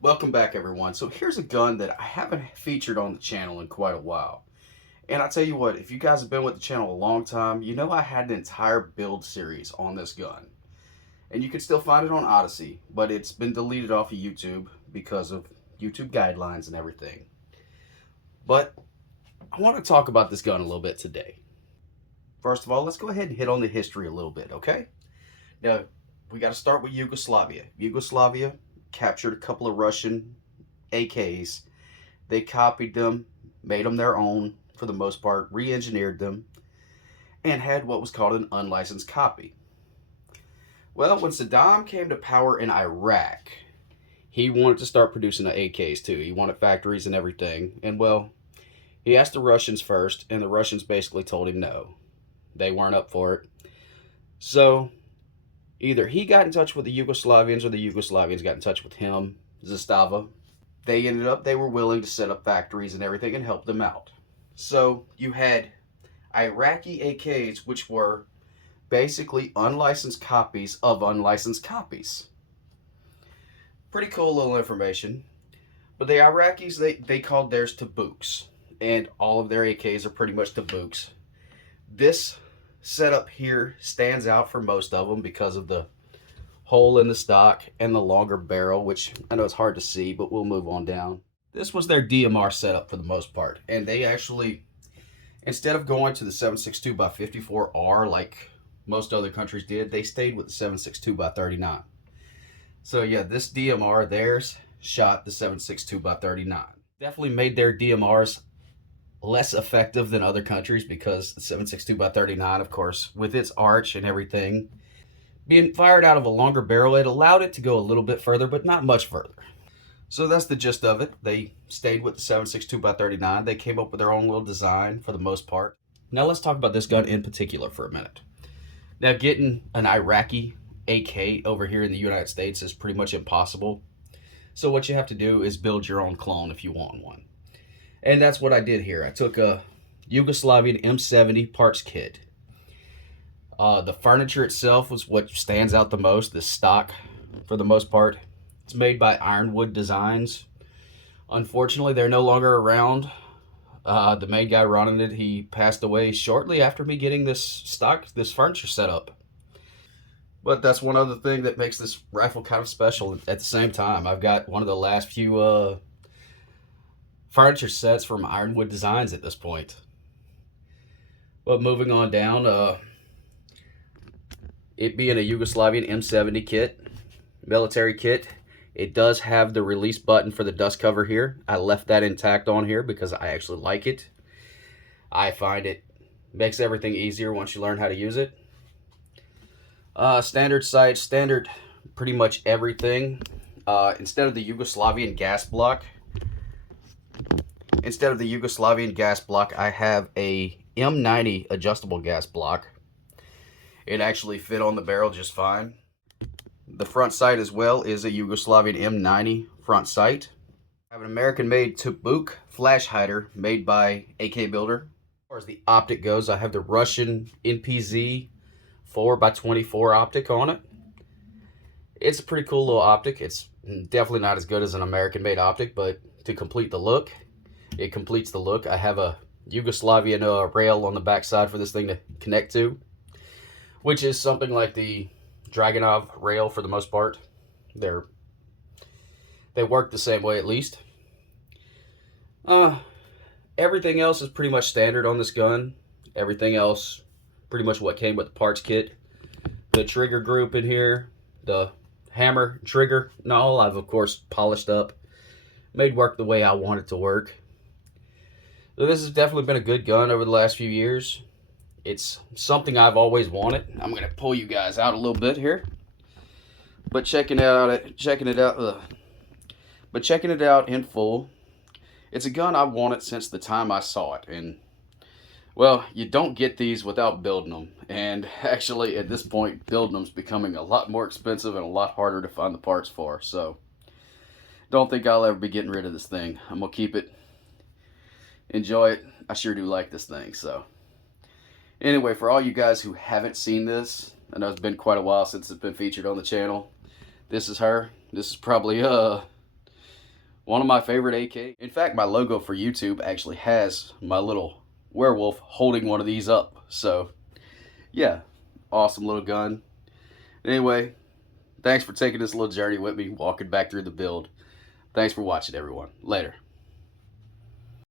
Welcome back, everyone. So here's a gun that I haven't featured on the channel in quite a while. And I tell you what, if you guys have been with the channel a long time, you know I had an entire build series on this gun. And you can still find it on Odysee, but it's been deleted off of YouTube because of YouTube guidelines and everything. But I want to talk about this gun a little bit today. First of all, let's go ahead and hit on the history a little bit, okay? Now, we got to start with Yugoslavia. Yugoslavia captured a couple of Russian AKs. They copied them, made them their own for the most part, re-engineered them, and had what was called an unlicensed copy. Well, when Saddam came to power in Iraq, he wanted to start producing the AKs too. He wanted factories and everything. And well, he asked the Russians first, and the Russians basically told him no. They weren't up for it. So either he got in touch with the Yugoslavians or the Yugoslavians got in touch with him, Zastava. They were willing to set up factories and everything and help them out. So you had Iraqi AKs, which were basically unlicensed copies of unlicensed copies. Pretty cool little information. But the Iraqis, they called theirs Tabuks. And all of their AKs are pretty much Tabuks. This setup here stands out for most of them because of the hole in the stock and the longer barrel, which I know it's hard to see, but we'll move on down. This was their DMR setup for the most part, and they actually, instead of going to the 7.62x54R like most other countries did, they stayed with the 7.62x39. So yeah, this DMR, theirs, shot the 7.62x39. Definitely made their DMRs less effective than other countries because the 7.62x39, of course, with its arch and everything, being fired out of a longer barrel, it allowed it to go a little bit further, but not much further. So that's the gist of it. They stayed with the 7.62x39. They came up with their own little design for the most part. Now let's talk about this gun in particular for a minute. Now getting an Iraqi AK over here in the United States is pretty much impossible. So what you have to do is build your own clone if you want one. And that's what I did here. I took a Yugoslavian M70 parts kit. The furniture itself was what stands out the most, the stock for the most part. It's made by Ironwood Designs. Unfortunately, they're no longer around. The main guy running it, he passed away shortly after me getting this furniture set up. But that's one other thing that makes this rifle kind of special at the same time. I've got one of the last few furniture sets from Ironwood Designs at this point. But moving on down, it being a Yugoslavian M70 kit, military kit, it does have the release button for the dust cover here. I left that intact on here because I actually like it. I find it makes everything easier once you learn how to use it. Standard sights, standard pretty much everything. Instead of the Yugoslavian gas block, I have a M90 adjustable gas block. It actually fit on the barrel just fine. The front sight as well is a Yugoslavian M90 front sight. I have an American-made Tabuk flash hider made by AK Builder. As far as the optic goes, I have the Russian NPZ 4x24 optic on it. It's a pretty cool little optic. It's definitely not as good as an American-made optic, but to complete the look, it completes the look. I have a Yugoslavian rail on the backside for this thing to connect to, which is something like the Dragunov rail for the most part. They work the same way at least. Everything else is pretty much standard on this gun. Everything else pretty much what came with the parts kit. The trigger group in here, the hammer trigger and all, I've of course polished up, made work the way I want it to work. So this has definitely been a good gun over the last few years. It's something I've always wanted. I'm gonna pull you guys out a little bit here, but checking it out in full, it's a gun I've wanted since the time I saw it. And well, you don't get these without building them. And actually, at this point, building them is becoming a lot more expensive and a lot harder to find the parts for. So don't think I'll ever be getting rid of this thing. I'm gonna keep it, enjoy it. I sure do like this thing. So anyway, for all you guys who haven't seen this, I know it's been quite a while since it's been featured on the channel. This is her. This is probably One of my favorite AK. In fact, my logo for YouTube actually has my little werewolf holding one of these up. So, yeah, awesome little gun. Anyway, thanks for taking this little journey with me, walking back through the build. Thanks for watching, everyone. Later.